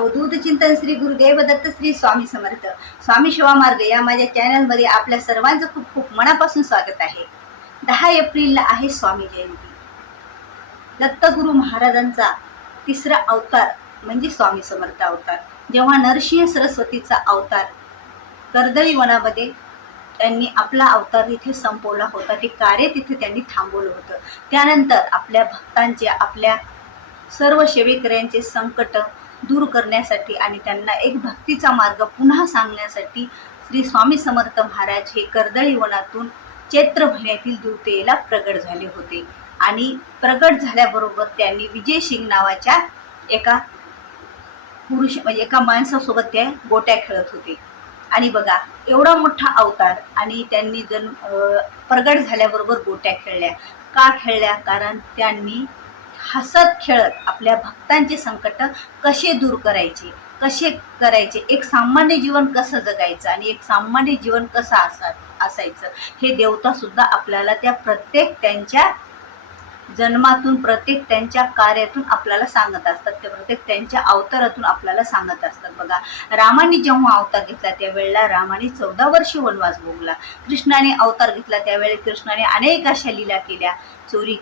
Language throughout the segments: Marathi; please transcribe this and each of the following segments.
अवधूत चिंतन श्री गुरुदेव दत्त श्री स्वामी समर्थ स्वामी शिवा मार्ग या माझ्या चॅनलमध्ये आपल्या सर्वांचं खूप खूप मनापासून स्वागत आहे। 10 एप्रिलला आहे स्वामी जयंती। दत्तगुरु महाराजांचा तिसरा अवतार म्हणजे स्वामी समर्थ अवतार। जेव्हा नरसिंह सरस्वतीचा अवतार कर्दळी वनामध्ये त्यांनी आपला अवतार तिथे संपवला होता, ते कार्य तिथे त्यांनी थांबवलं होतं। त्यानंतर आपल्या भक्तांचे, आपल्या सर्व सेवेकऱ्यांचे संकट दूर करण्यासाठी आणि त्यांना एक भक्तीचा मार्ग पुन्हा सांगण्यासाठी श्री स्वामी समर्थ महाराज हे कर्दळी वनातून चैत्र महिन्यातील द्वितीयेला प्रगट झाले होते। आणि प्रगट झाल्याबरोबर त्यांनी विजय सिंग नावाच्या एका पुरुष म्हणजे एका माणसासोबत ते गोट्या खेळत होते। आणि बघा, एवढा मोठा अवतार आणि त्यांनी प्रगट झाल्याबरोबर गोट्या खेळल्या का खेळल्या? कारण त्यांनी हसत खेळत आपल्या भक्तांचे संकट कसे दूर करायचे, कसे करायचे, एक सामान्य जीवन कसं जगायचं आणि एक सामान्य जीवन कसं असायचं हे देवता सुद्धा आपल्याला त्या प्रत्येक त्यांच्या जन्मातून, प्रत्येक त्यांच्या कार्यातून आपल्याला सांगत असतात, ते प्रत्येक त्यांच्या अवतारातून आपल्याला सांगत असतात। बघा, रामाने जेव्हा अवतार घेतला त्यावेळेला रामाने 14 वर्ष वनवास भोगला। कृष्णाने अवतार घेतला त्यावेळी कृष्णाने अनेक अशा लीला केल्या, चोरी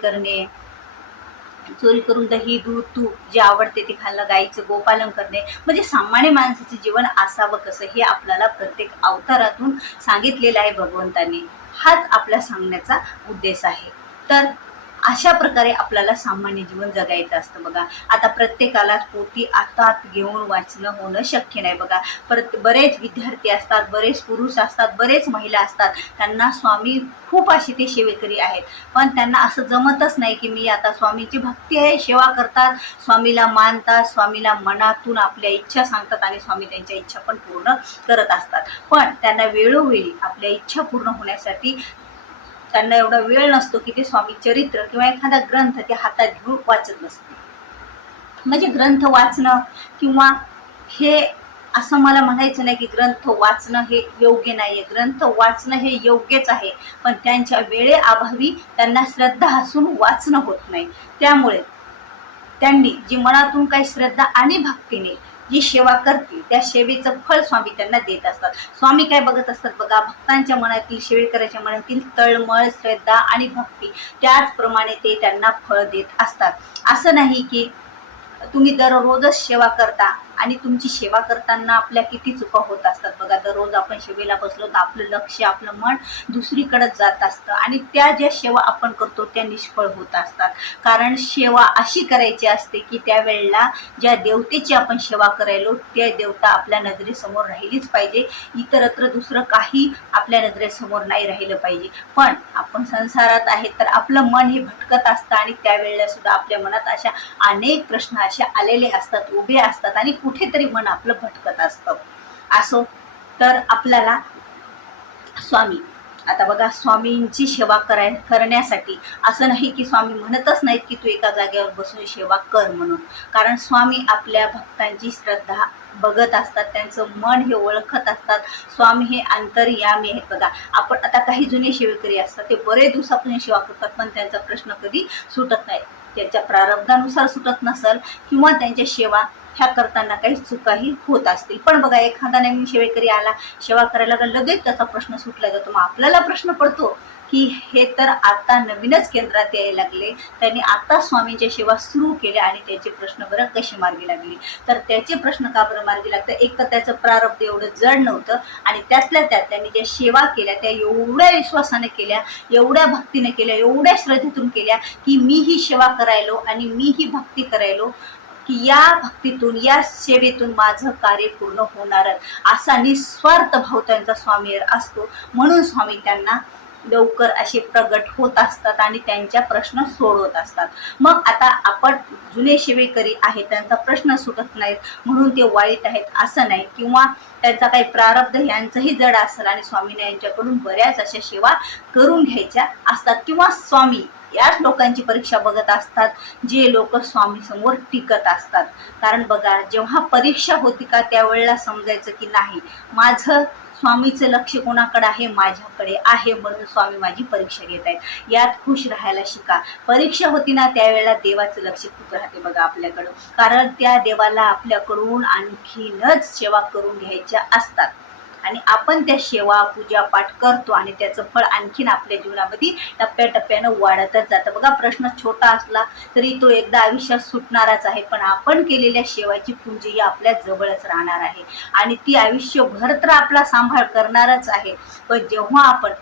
करून दही, दूध, तूप जे आवडते ते खाल्लं, गाईचं गोपालन करणे, म्हणजे सामान्य माणसाचे जीवन असावं कसं हे आपल्याला प्रत्येक अवतारातून सांगितलेलं आहे भगवंतांनी। हाच आपला सांगण्याचा उद्देश आहे। तर अशा प्रकारे आपल्याला सामान्य जीवन जगायचं असतं। बघा, आता प्रत्येकाला पोथी हातात घेऊन वाचणं होणं शक्य नाही। बघा, बरेच विद्यार्थी असतात, बरेच पुरुष असतात, बरेच महिला असतात, त्यांना स्वामी खूप अशी ते सेवेकरी आहेत, पण त्यांना असं जमतच नाही की मी आता स्वामीची भक्ती आहे, सेवा करतात, स्वामीला मानतात, स्वामीला मनातून आपल्या इच्छा सांगतात आणि स्वामी त्यांच्या इच्छा पण पूर्ण करत असतात। पण त्यांना वेळोवेळी आपल्या इच्छा पूर्ण होण्यासाठी त्यांना एवढा वेळ नसतो की ते स्वामी चरित्र किंवा एखादा ग्रंथ ते हातात घेऊन वाचत नसते। म्हणजे ग्रंथ वाचणं किंवा हे असं मला म्हणायचं नाही की ग्रंथ वाचणं हे योग्य नाहीये, ग्रंथ वाचणं हे योग्यच आहे, पण त्यांच्या वेळेअभावी त्यांना श्रद्धा असून वाचणं होत नाही। त्यामुळे त्यांनी जी मनातून काही श्रद्धा आणि भक्तीने जी सेवा करते त्या सेवेचं फळ स्वामी त्यांना देत असतात। स्वामी काय बघत असतात? बघा, भक्तांच्या मनातील, सेवेकऱ्याच्या मनातील तळमळ, श्रद्धा आणि भक्ती, त्याचप्रमाणे ते त्यांना फळ देत असतात। असं नाही की तुम्ही दररोजच सेवा करता आणि तुमची सेवा करताना आपल्या किती चुका होत असतात। बघा, दररोज आपण सेवेला बसलो तर आपलं लक्ष, आपलं मन दुसरीकडे जात असतं आणि त्या ज्या सेवा आपण करतो त्या निष्फळ होत असतात। कारण सेवा अशी करायची असते की त्यावेळेला ज्या देवतेची आपण सेवा करायलो त्या देवता आपल्या नजरेसमोर राहिलीच पाहिजे, इतरत्र दुसरं काही आपल्या नजरेसमोर नाही राहिलं पाहिजे। पण आपण संसारात आहे तर आपलं मन हे भटकत असतं आणि त्यावेळेला सुद्धा आपल्या मनात अशा अनेक प्रश्न असे आलेले असतात, उभे असतात आणि कुठेतरी मन आपलं भटकत असतं। असो तर आपल्याला स्वामी, आता बघा, स्वामींची सेवा करण्यासाठी असं नाही की स्वामी म्हणतच नाहीत की तू एका जागेवर बसून सेवा कर म्हणून, कारण स्वामी आपल्या भक्तांची श्रद्धा बघत असतात, त्यांचं मन हे ओळखत असतात। स्वामी हे अंतर्यामी आहेत। बघा, आपण आता काही जुने सेवेकरी असतात, ते बरेच दिवसापासून सेवा करतात पण त्यांचा प्रश्न कधी सुटत नाही, त्यांच्या प्रारब्धानुसार सुटत नसेल किंवा त्यांच्या सेवा ह्या करताना काही चुकाही होत असतील। पण बघा, एखादा नवीन सेवेकरी आला, सेवा करायला लगेच त्याचा प्रश्न सुटला जातो। मग आपल्याला प्रश्न पडतो की हे तर आता नवीनच केंद्रात यायला लागले, त्यांनी आता स्वामींच्या सेवा सुरू केल्या आणि त्याचे प्रश्न बरं कसे मार्गी लागले? तर त्याचे प्रश्न का बरं मार्गी लागतात? एक तर त्याचं प्रारब्ध एवढं जड नव्हतं आणि त्यातल्या त्यात त्यांनी ज्या सेवा केल्या त्या एवढ्या विश्वासाने केल्या, एवढ्या भक्तीने केल्या, एवढ्या श्रद्धेतून केल्या की मी ही सेवा करायलो आणि मी ही भक्ती करायलो की या भक्तीतून, या सेवेतून माझं कार्य पूर्ण होणारच, असा निस्वार्थ भाव त्यांचा स्वामीवर असतो। म्हणून स्वामी त्यांना लवकर असे प्रगट होत असतात आणि त्यांच्या प्रश्न सोडवत असतात। मग आता आपण जुने सेवेकरी आहेत, त्यांचा प्रश्न सुटत नाहीत म्हणून ते वाईट आहेत असं नाही, किंवा त्यांचा काही प्रारब्ध यांचंही जड असेल आणि स्वामीने यांच्याकडून बऱ्याच अशा सेवा करून घ्यायच्या असतात, किंवा स्वामी याच लोकांची परीक्षा बघत असतात जे लोक स्वामी समोर टिकत असतात। कारण बघा, जेव्हा परीक्षा होती का त्यावेळेला समजायचं की नाही, माझं स्वामीचं लक्ष कोणाकडे आहे? माझ्याकडे आहे, म्हणून स्वामी माझी परीक्षा घेत आहेत. यात खुश राहायला शिका. परीक्षा होती ना त्यावेळेला देवाचं लक्ष खूप राहते बघा आपल्याकडं, कारण त्या देवाला आपल्याकडून आणखीनच सेवा करून घ्यायच्या असतात आणि आपण त्या सेवा पूजा पाठ करतो आणि त्याचं फळ आणखीन आपल्या जीवनामध्ये टप्प्याटप्प्यानं वाढतच जातं बघा. प्रश्न छोटा असला तरी तो एकदा आयुष्यात सुटणारच आहे, पण आपण केलेल्या सेवाची पुंजी ही आपल्या जवळच राहणार आहे आणि ती आयुष्यभर तर आपला सांभाळ करणारच आहे. पण जेव्हा आपण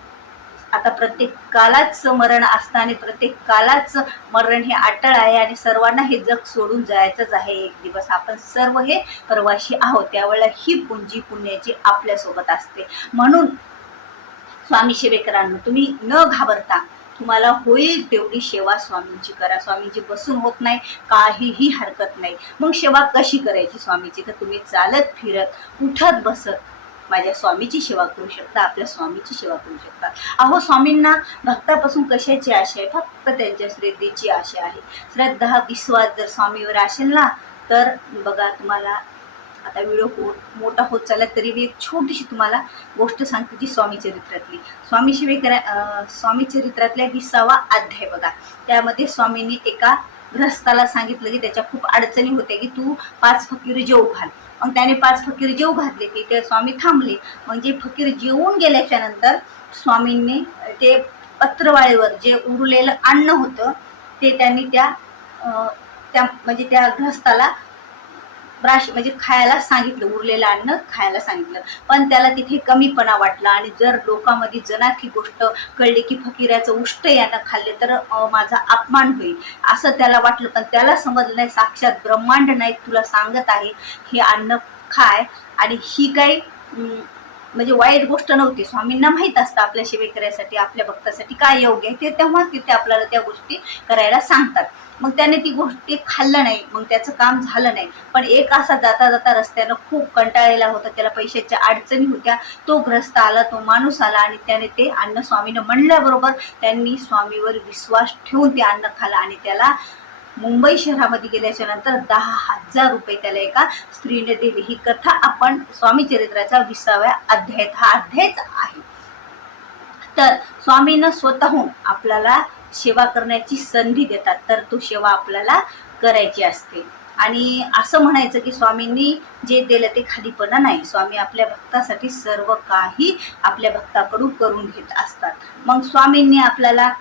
आता प्रत्येकालाच मरण असतं आणि प्रत्येकालाच मरण हे अटळ आहे आणि सर्वांना हे जग सोडून जायचंच आहे एक दिवस. आपण सर्व हे प्रवासी आहोत, त्यावेळेला ही पुंजी पुण्याची आपल्यासोबत असते. म्हणून स्वामी सेवेकरांनो, तुम्ही न घाबरता तुम्हाला होईल तेवढी सेवा स्वामींची करा. स्वामींची बसून होत नाही, काहीही हरकत नाही. मग सेवा कशी करायची स्वामीची? तर तुम्ही चालत फिरत उठत बसत माझ्या स्वामीची सेवा करू शकता, आपल्या स्वामीची सेवा करू शकता. अहो, स्वामींना भक्तापासून कशाची आशा आहे? फक्त त्यांच्या श्रद्धेची आशा आहे. श्रद्धा विश्वास जर स्वामीवर असेल ना, तर बघा, तुम्हाला आता व्हिडिओ मोठा होत चालला तरी मी एक छोटीशी तुम्हाला गोष्ट सांगते जी स्वामी चरित्रातली. स्वामी चरित्रातल्या 20वा अध्याय बघा. त्यामध्ये स्वामींनी एका गृहस्थाला सांगितलं की त्याच्या खूप अडचणी होत्या की तू 5 फकीर जेव घाल. मग त्याने 5 फकीर जेव घातले की ते स्वामी थांबले. मग जे फकीर जेवून गेल्याच्या नंतर स्वामींनी ते पत्रवाळीवर जे उरलेलं अन्न होतं ते त्यांनी त्या म्हणजे त्या गृहस्थाला म्हणजे खायला सांगितलं, उरलेलं अन्न खायला सांगितलं. पण त्याला तिथे कमीपणा वाटला आणि जर लोकांमध्ये जनाकी गोष्ट कळली की फकीराचं उष्ट यानं खाल्ले तर माझा अपमान होईल असं त्याला वाटलं. पण त्याला समजलं नाही, साक्षात ब्रह्मांड नाही तुला सांगत आहे हे अन्न खाय. आणि ही काही म्हणजे वाईट गोष्ट नव्हती. स्वामींना माहीत असतं आपल्या सेवेकऱ्यासाठी, आपल्या भक्तासाठी काय योग्य आहे ते, तेव्हाच तिथे आपल्याला त्या गोष्टी करायला सांगतात. मग त्याने ती गोष्टी खाल्लं नाही, मग त्याचं काम झालं नाही. पण एक असा जाता जाता रस्त्यानं खूप कंटाळलेला होता, त्याला पैशाच्या अडचणी होत्या. तो ग्रस्त आला, तो माणूस आला आणि त्याने ते अन्न स्वामीनं म्हणल्याबरोबर त्यांनी स्वामीवर विश्वास ठेवून ते अन्न खाल्लं आणि त्याला मुंबई शहरामध्ये गेल्याच्या नंतर 10,000 रुपये त्याला एका स्त्रीने दिले. ही कथा आपण स्वामी चरित्राच्या 20व्या अध्यायात हा अध्यायच आहे. तर स्वामीनं स्वतःहून आपल्याला सेवा करण्याची संधी देतात, तर तो सेवा आपल्याला करायची असते. आणि असं म्हणायचं की स्वामींनी जे दिलं ते खालीपणा नाही. स्वामी आपल्या भक्तासाठी सर्व काही आपल्या भक्ताकडून करून घेत असतात. मग स्वामींनी आपल्याला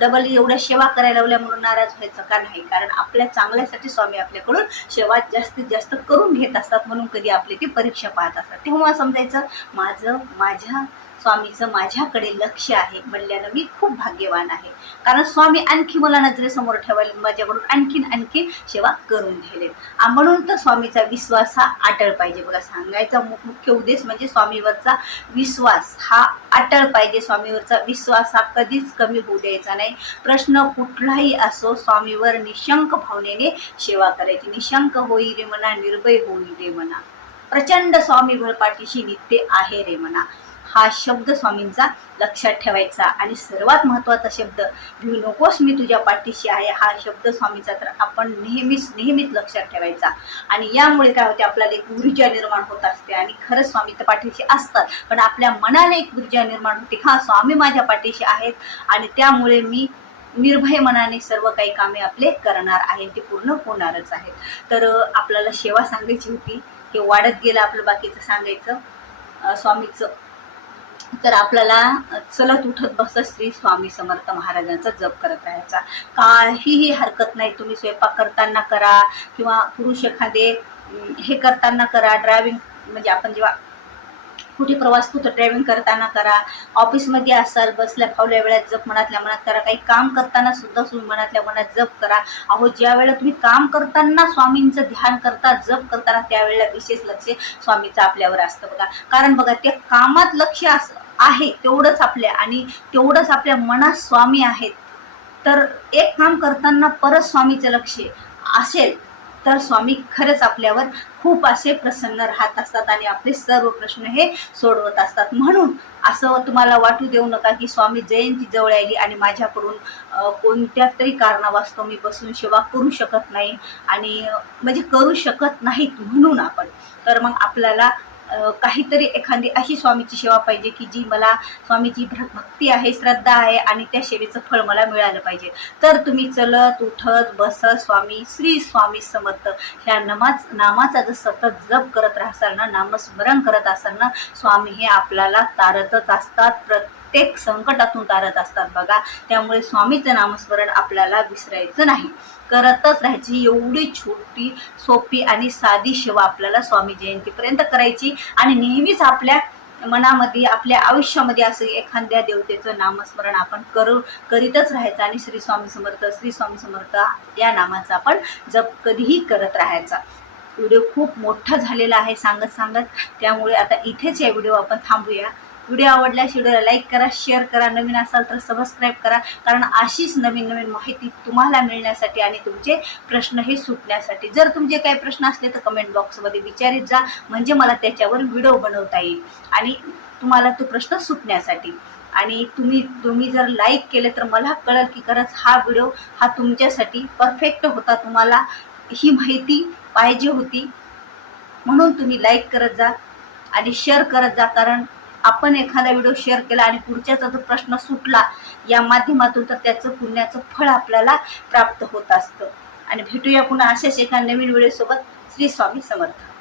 डबल एवढ्या सेवा करायला लावल्या म्हणून नाराज व्हायचं का? नाही, कारण आपल्या चांगल्यासाठी स्वामी आपल्याकडून सेवा जास्तीत जास्त करून घेत असतात, म्हणून कधी आपली ती परीक्षा पाहत असतात. तेव्हा समजायचं माझ्या स्वामीचं माझ्याकडे लक्ष आहे म्हणल्यानं मी खूप भाग्यवान आहे, कारण स्वामी आणखी मला नजरेसमोर ठेवायला, माझ्याकडून आणखीन सेवा करून घ्यायलेत. म्हणून तर स्वामीचा विश्वास हा अटळ पाहिजे बघा. सांगायचा मुख्य उद्देश म्हणजे स्वामीवरचा विश्वास हा अटळ पाहिजे. स्वामीवरचा विश्वास हा कधीच कमी होऊ द्यायचा नाही. प्रश्न कुठलाही असो, स्वामीवर निशंक भावनेने सेवा करायची. निशंक होई रे मना, निर्भय होई रे मना, प्रचंड स्वामी भरपाठीशी नित्य आहे रे मना. हा शब्द स्वामींचा लक्षात ठेवायचा. आणि सर्वात महत्त्वाचा शब्द, भिऊ नकोस मी तुझ्या पाठीशी आहे, हा शब्द स्वामीचा तर आपण नेहमीच लक्षात ठेवायचा. आणि यामुळे काय होते, आपल्याला एक ऊर्जा निर्माण होत असते. आणि खरंच स्वामी तर पाठीशी असतात, पण आपल्या मनाला एक ऊर्जा निर्माण होते, हा स्वामी माझ्या पाठीशी आहेत आणि त्यामुळे मी निर्भय मनाने सर्व काही कामे आपले करणार आहे, ते पूर्ण होणारच आहेत. तर आपल्याला सेवा सांगायची होती, हे वाढत गेलं आपलं बाकीचं सांगायचं स्वामीचं. तर आपल्याला चलत उठत बसत श्री स्वामी समर्थ महाराजांचा जप करत राहायचा. काहीही हरकत नाही. तुम्ही स्वयंपाक करताना करा किंवा पुरुष एखादे हे करताना करा, ड्रायव्हिंग म्हणजे आपण जेव्हा कुठे प्रवास करतो ड्रायव्हिंग करताना करा, ऑफिसमध्ये असाल बसल्या फावल्या वेळात जप मनातल्या मनात करा, काही काम करताना सुद्धा तुम्ही मनातल्या मनात जप करा. अहो, ज्या वेळेला तुम्ही काम करताना स्वामींचं ध्यान करता, जप करताना, त्यावेळेला विशेष लक्ष स्वामीचं आपल्यावर असतं बघा. कारण बघा, त्या कामात लक्ष आहे तेवढंच आपल्या, आणि तेवढंच आपल्या मनात स्वामी आहेत. तर एक काम करताना परत स्वामीचं लक्ष असेल तर स्वामी खरंच आपल्यावर खूप असे प्रसन्न राहत असतात आणि आपले सर्व प्रश्न हे सोडवत असतात. म्हणून असं तुम्हाला वाटू देऊ नका की स्वामी जयंती जवळ आली आणि माझ्याकडून कोणत्या तरी कारणावास्तव मी बसून सेवा करू शकत नाही, आणि म्हणजे करू शकत नाहीत म्हणून आपण. तर मग आपल्याला काहीतरी एखादी अशी स्वामीची सेवा पाहिजे की जी मला स्वामीची भक्ती आहे, श्रद्धा आहे आणि त्या सेवेचं फळ मला मिळालं पाहिजे. तर तुम्ही चलत उठत बसत स्वामी श्री स्वामी समर्थ ह्या नामाचा जर सतत जप करत राहसाल ना, नामस्मरण करत असाल ना, स्वामी हे आपल्याला तारतच असतात, प्रत्येक संकटातून तारत असतात बघा. त्यामुळे स्वामीचं नामस्मरण आपल्याला विसरायचं नाही, करतच राहायची. एवढी छोटी सोपी आणि साधी सेवा आपल्याला स्वामी जयंतीपर्यंत करायची आणि नेहमीच आपल्या मनामध्ये आपल्या आयुष्यामध्ये असं एखाद्या देवतेचं नामस्मरण आपण करीतच राहायचं आणि श्री स्वामी समर्थ श्री स्वामी समर्थ या नामाचा आपण जप कधीही करत राहायचा. व्हिडिओ खूप मोठा झालेला आहे सांगत, त्यामुळे आता इथेच या व्हिडिओ आपण थांबूया. व्हिडिओ आवडल्यास व्हिडिओला लाईक करा, शेअर करा, नवीन असाल तर सबस्क्राईब करा, कारण अशीच नवीन माहिती तुम्हाला मिळण्यासाठी आणि तुमचे प्रश्न हे सुटण्यासाठी. जर तुमचे काही प्रश्न असले तर कमेंट बॉक्समध्ये विचारित जा, म्हणजे मला त्याच्यावर व्हिडिओ बनवता येईल आणि तुम्हाला तो प्रश्न सुटण्यासाठी. आणि तुम्ही जर लाईक केले तर मला कळेल की खरंच हा व्हिडिओ हा तुमच्यासाठी परफेक्ट होता, तुम्हाला ही माहिती पाहिजे होती, म्हणून तुम्ही लाईक करत जा आणि शेअर करत जा. कारण आपण एखादा व्हिडिओ शेअर केला आणि पुढच्याचा जो प्रश्न सुटला या माध्यमातून तर त्याचं पुण्याचं फळ आपल्याला प्राप्त होत असतं. आणि भेटूया पुन्हा अशाच एका नवीन व्हिडिओ सोबत. श्री स्वामी समर्थ.